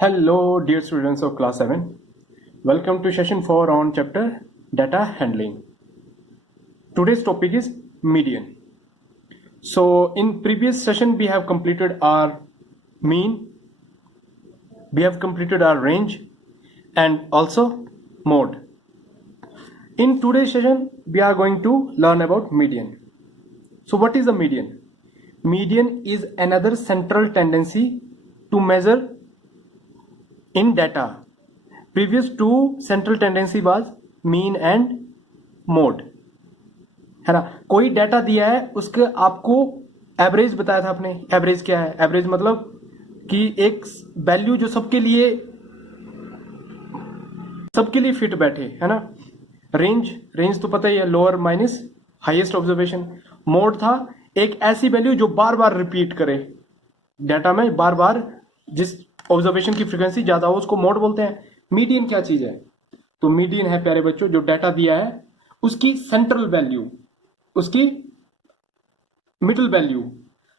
Hello, dear students of class 7. Welcome to session 4 on chapter data handling. Today's topic is median. So in previous session we have completed our mean, we have completed our range and also mode. In today's session we are going to learn about median. So what is a median? Median is another central tendency to measure in data. Previous two central tendency was mean and mode, है ना. कोई डाटा दिया है, उसके आपको एवरेज बताया था आपने. एवरेज क्या है? एवरेज मतलब कि एक वैल्यू जो सबके लिए फिट बैठे, है ना. रेंज तो पता ही है, lower minus highest observation. Mode था एक ऐसी वैल्यू जो बार बार रिपीट करे डाटा में, बार बार जिस ऑब्जर्वेशन की फ्रीक्वेंसी ज्यादा हो उसको मोड बोलते हैं. मीडियन क्या चीज है? तो मीडियन है प्यारे बच्चों जो डाटा दिया है उसकी सेंट्रल वैल्यू, उसकी मिडिल वैल्यू.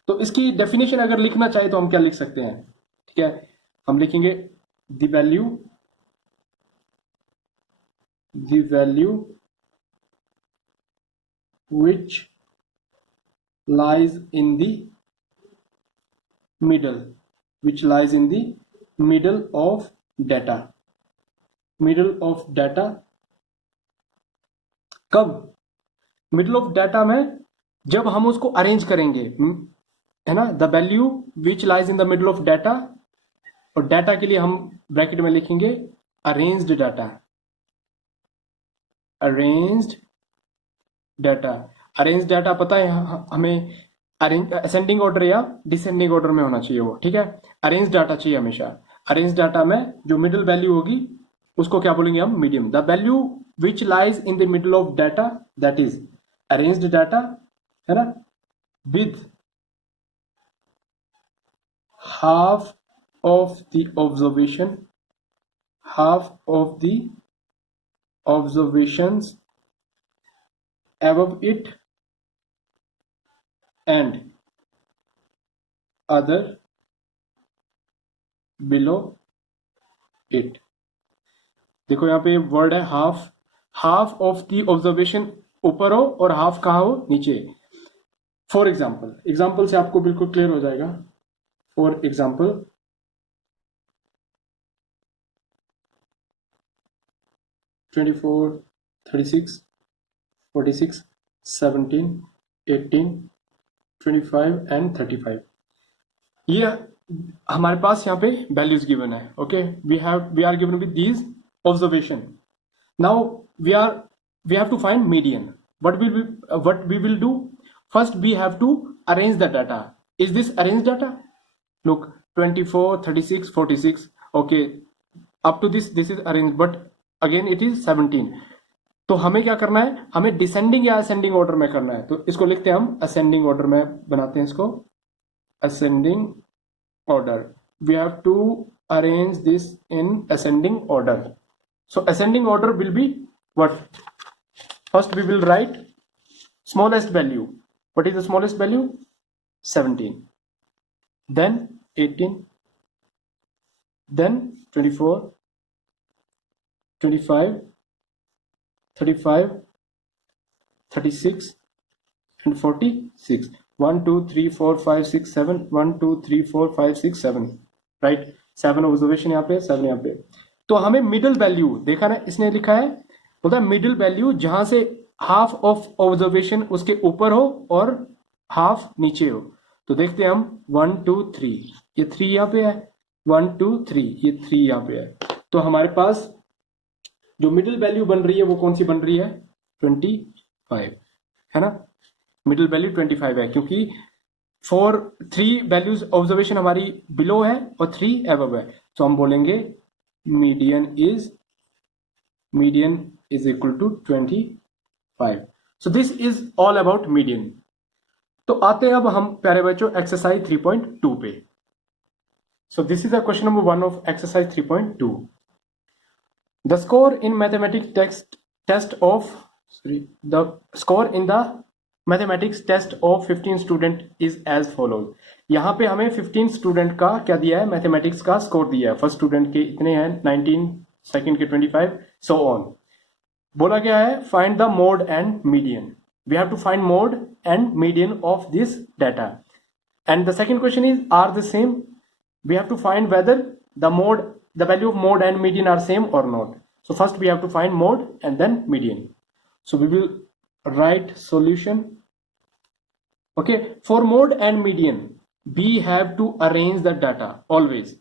तो इसकी डेफिनेशन अगर लिखना चाहे तो हम क्या लिख सकते हैं? ठीक है, हम लिखेंगे the value which lies in the middle, which lies in the middle of data. Middle of data कब? मिडल ऑफ डाटा में जब हम उसको अरेंज करेंगे, है ना. The value which lies in the middle of data, और डाटा के लिए हम ब्रैकेट में लिखेंगे arranged data. Arranged data. Arrange data पता है हमें असेंडिंग ऑर्डर या डिसेंडिंग ऑर्डर में होना चाहिए वो, ठीक है. अरेंज डाटा चाहिए हमेशा. अरेंज डाटा में जो मिडिल वैल्यू होगी उसको क्या बोलेंगे हम? Medium. The value which lies in the middle of data that is arranged data, है ना, with half of the observations above it and other below it. देखो यहाँ पे वर्ड है half. Half of the observation ऊपर हो और हाफ कहाँ हो? नीचे. फॉर एग्जाम्पल से आपको बिल्कुल क्लियर हो जाएगा. For example, twenty 36, 46, 17, 18, 25 and 35. ये हमारे पास यहाँ पे वैल्यूज गिवन है. Okay, we are given with these observation. Now we have to find median. what we will do? First we have to arrange the data. Is this arranged data? Look, 24, 36, 46. Okay, up to this is arranged, but again it is 17. तो हमें क्या करना है? हमें डिसेंडिंग या ascending order में करना है. तो इसको लिखते हैं हम असेंडिंग ऑर्डर में बनाते हैं इसको. Ascending order. We have to arrange this in ascending order. So ascending order will be what? First we will write smallest value. What is the smallest value? 17. Then 18, then 24, 25, 35, 36 and 46. 1 2 3 4 5 6 7. 1 2 3 4 5 6 7. राइट. 7 ऑब्जर्वेशन यहाँ पे, 7 यहाँ पे. तो हमें मिडिल वैल्यू देखा ना, इसने लिखा है बोलता है मिडिल वैल्यू जहां से हाफ ऑफ ऑब्जर्वेशन उसके ऊपर हो और हाफ नीचे हो. तो देखते हैं हम 1 2 3. ये 3 यहाँ पे है. 1 2 3. ये 3 यहाँ पे है. तो हमारे पास जो मिडिल वैल्यू बन रही है वो कौन सी बन रही है? 25, है ना. मिडिल वैल्यू 25 है क्योंकि 3 वैल्यूज ऑब्जर्वेशन हमारी बिलो है और 3 अबव है. तो हम बोलेंगे median is equal to 25. So this is all about median. तो आते हैं अब हम प्यारे बच्चों एक्सरसाइज 3.2 पे. सो this is the question number 1 of exercise 3.2. The score in mathematics test of 15 student is as follows. यहाँ पे हमें 15 स्टूडेंट का क्या दिया है, मैथमेटिक्स का स्कोर दिया है। फर्स्ट स्टूडेंट के इतने हैं 19, सेकंड के 25, सो ऑन। बोला गया है find the mode and median. We have to find mode and median of this data, and the second question is are the same. We have to find whether the value of mode and median are same or not. So first we have to find mode and then median. So we will write solution. Okay, for mode and median we have to arrange the data always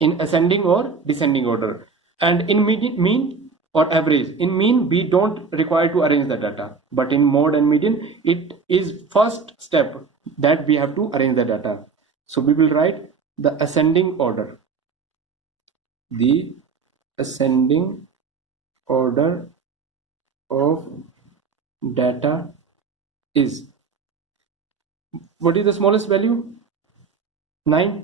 in ascending or descending order, and in mean or average. In mean we don't require to arrange the data, but in mode and median it is first step that we have to arrange the data. So we will write the ascending order. The ascending order of data is, what is the smallest value? 9.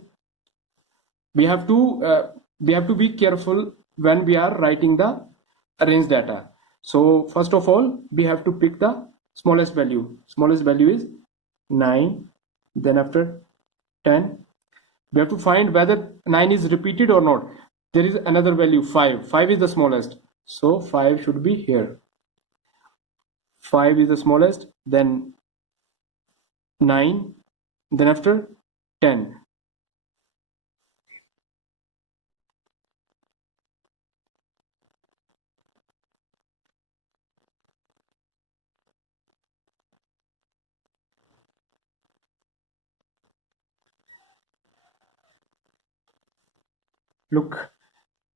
We have to be careful when we are writing the arranged data. So first of all we have to pick the smallest value. Smallest value is 9. Then after 10 we have to find whether 9 is repeated or not. There is another value 5. 5 is the smallest, so 5 should be here. 5 is the smallest, then 9, then after 10. Look,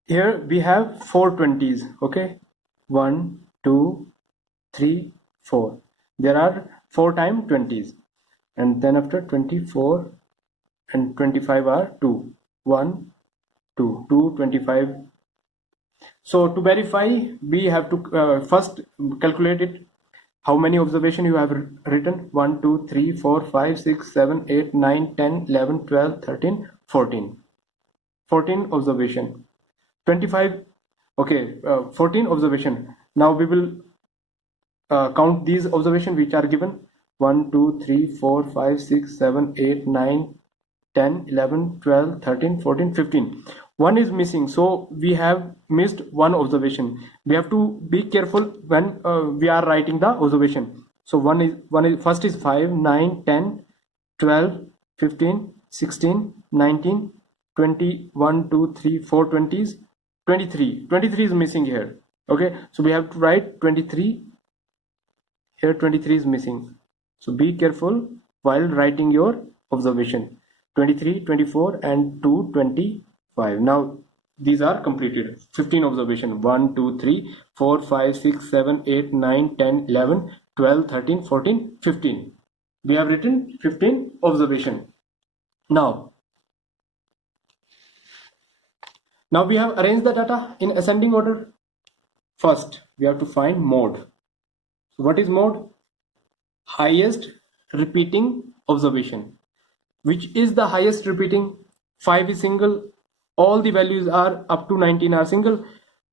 here we have 4 20s. Okay, 1 2 3 4. There are 4 times 20s, and then after 24 and 25 are 2 1 2 2 25. So to verify we have to first calculate it. How many observation you have written? 1 2 3 4 5 6 7 8 9 10 11 12 13 14. 14 observation. 25. Okay, 14 observation. Now we will count these observation which are given. 1 2 3 4 5 6 7 8 9 10 11 12 13 14 15. One is missing, so we have missed one observation. We have to be careful when we are writing the observation. So one is first is 5 9 10 12 15 16 19 20 1 2 3 4 20s 23 is missing here. Okay, so we have to write 23 here. 23 is missing, so be careful while writing your observation. 23 24 and 2 25. Now these are completed. 15 observation. 1 2 3 4 5 6 7 8 9 10 11 12 13 14 15. We have written 15 observation. Now we have arranged the data in ascending order. First we have to find mode. So what is mode? Highest repeating observation. Which is the highest repeating? 5 is single. All the values are up to 19 are single.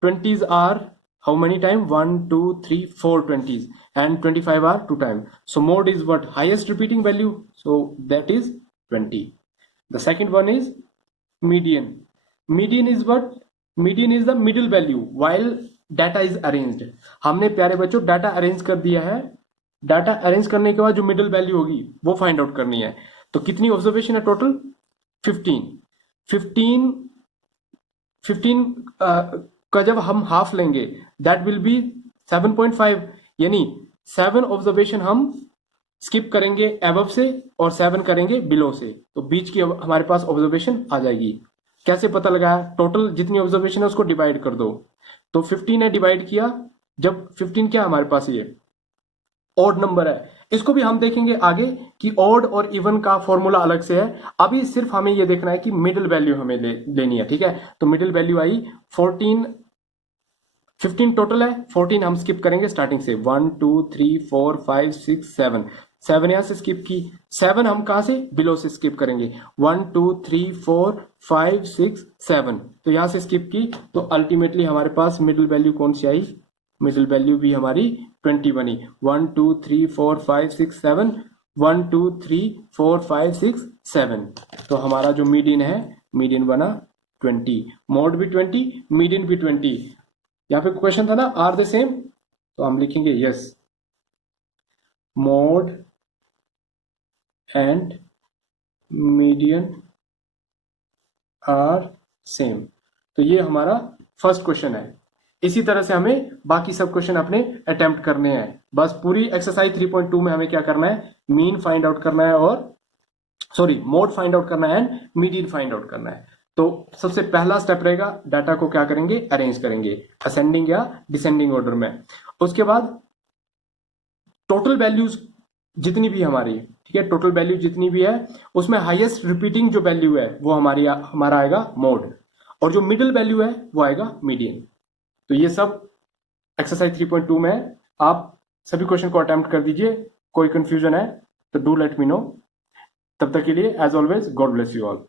20s are how many times? 1 2 3 4 20s, and 25 are 2 times. So mode is what? Highest repeating value, so that is 20. The second one is median. Median is what? Median is the middle value while data is arranged. हमने प्यारे बच्चों data arrange कर दिया है. Data arrange करने के बाद जो मिडिल वैल्यू होगी वो फाइंड आउट करनी है. तो कितनी ऑब्जर्वेशन है टोटल? 15 का जब हम हाफ लेंगे दैट विल बी 7.5, यानी 7 ऑब्जर्वेशन हम स्किप करेंगे अबव से और 7 करेंगे बिलो से, तो बीच की हमारे पास ऑब्जर्वेशन आ जाएगी. कैसे पता लगाया? टोटल जितनी ऑब्जर्वेशन है उसको डिवाइड कर दो. तो 15 ने डिवाइड किया, जब 15 क्या हमारे पास ये ऑड नंबर है. इसको भी हम देखेंगे आगे कि ऑड और इवन का फॉर्मूला अलग से है. अभी सिर्फ हमें ये देखना है कि मिडिल वैल्यू हमें लेनी है. ठीक है, तो मिडिल वैल्यू आई 14. 15 टोटल है, 14 हम स्किप करेंगे स्टार्टिंग से. 1 2 3 4 5 6 7. 7 यहां से स्किप की. 7 हम कहां से? बिलो से स्किप करेंगे. 1 2 3 4 5 6 7, तो यहां से स्किप की. तो अल्टीमेटली हमारे पास मिडिल वैल्यू कौन सी आई? मिडिल वैल्यू भी हमारी 20 बनी. 1 2 3 4 5 6 7. 1 2 3 4 5 6 7। तो हमारा जो मीडियन है, मीडियन बना 20, मोड भी 20, मीडियन भी 20। यहाँ पे क्वेश्चन था ना आर द सेम, तो हम लिखेंगे yes, mode and median are same. तो ये हमारा फर्स्ट क्वेश्चन है। इसी तरह से हमें बाकी सब क्वेश्चन अपने अटेम्प्ट करने हैं। बस पूरी एक्सरसाइज 3.2 में हमें क्या करना है, मीन फाइंड आउट करना है और मोड फाइंड आउट करना है एंड मीडियन फाइंड आउट करना है। तो सबसे पहला स्टेप रहेगा, डाटा को क्या करेंगे, अरेंज करेंगे असेंडिंग या डिसेंडिंग ऑर्डर में। उसके बाद टोटल वैल्यूज जितनी भी हमारी, ठीक है, टोटल वैल्यू जितनी भी है उसमें हाईएस्ट रिपीटिंग जो वैल्यू है वो हमारा आएगा मोड, और जो मिडिल वैल्यू है वो आएगा मीडियन। तो ये सब एक्सरसाइज 3.2 में है। आप सभी क्वेश्चन को अटेम्प्ट कर दीजिए। कोई कंफ्यूजन है तो डू लेट मी नो। तब तक के लिए as always God bless you all.